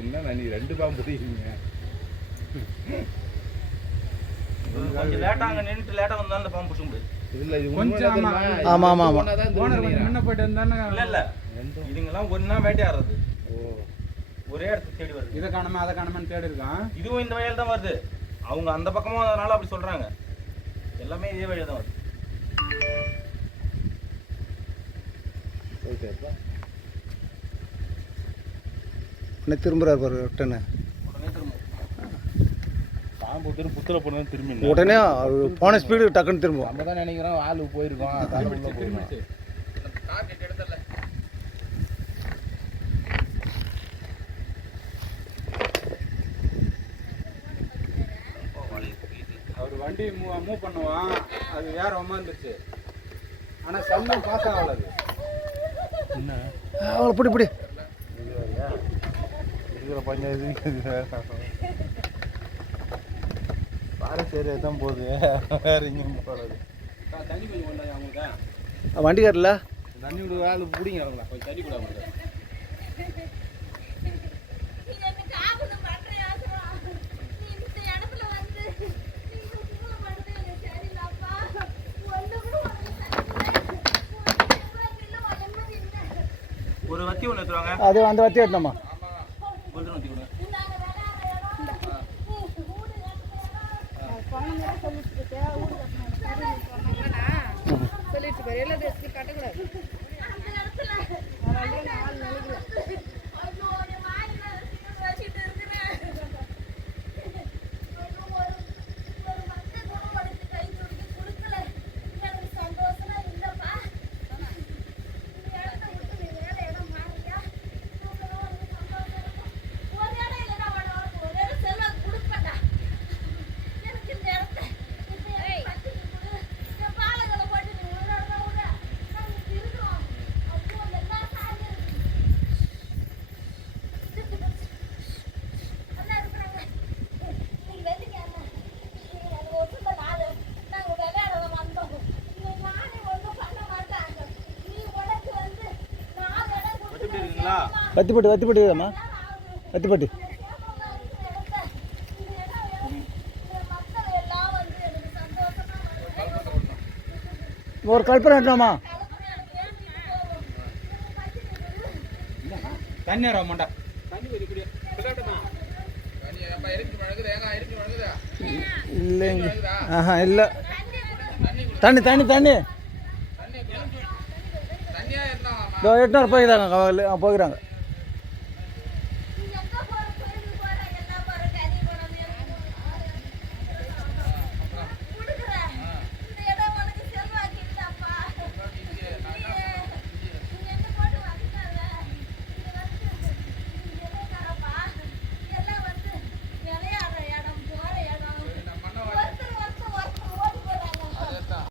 என்ன நீ 2 பாம்பு புடிக்கிறீங்க? கொஞ்சம் லேட்டா அங்க நின்னுட்டு லேட்டா வந்தா அந்த பாம்பு புடிச்ச முடியாது. இல்ல இது கொஞ்சம் ஆமா ஆமா ஓனர் கொஞ்சம் முன்ன போயிட்டு இருந்தானே. இல்ல இதுங்கெல்லாம் ஒண்ணா வேட்டையாடுறது. ஒரே இடத்துக்கு தேடி வருது. இத காணோமா அத காணோமான்னு தேடி இருக்கான். இதுவும் இந்த வழியில தான் வருது. அவங்க அந்த பக்கமா வந்ததனால அப்படி சொல்றாங்க. எல்லாமே இதே வழியில தான் வருது. ஓகேப்பா. உடனே திரும்புறாரு பாரு ரிட்டர்னு. உடனே திரும்ப பாம்பு புத்துல போனா திரும்பி உடனே போன ஸ்பீடு டக்குன்னு திரும்பும். நம்ம தான் நினைக்கிறோம் ஆளு போயிருக்கோம் தலை உள்ள போயிருக்கோம். டார்கெட் எடுத்தல. அவர் வண்டி மூவ் பண்ணுவான். அது வேற உமாந்துச்சு. ஆனா சல்லும் பாஸ் ஆகல. என்ன அவளை பிடி பிடி இருக்கிற பஞ்சாயத்து ஃபாரஸ்ட் ஏரியா தான் போகுது, வேற எங்கேயும் போகாது. தண்ணி கொஞ்சம் கொண்டாங்க அவங்களுக்கு. வண்டிக்காரில் தண்ணி விடு ஆளு பிடிங்கிறாங்களா? கொஞ்சம் தண்ணி கூட அவங்களுக்கு. ஒரு வத்தி ஒன்று எடுத்துருவாங்க. அது அந்த வத்தி எடுத்தோம்மா. ஒரு வத்தி கொடுங்க. சொல்லிட்டு பாரு எல்லா தேசத்துக்கு கட்டக்கூடாது. வத்திப்பட்டு வத்திப்பட்டுமா வத்திப்பட்டு ஒரு கல்பனை எடுத்தோமா. தண்ணி வர மாட்டா. இல்லைங்க. ஆஹா இல்லை. தண்ணி தண்ணி தண்ணி இதோ 800 போய்க்கிறாங்க போய்க்கிறாங்க.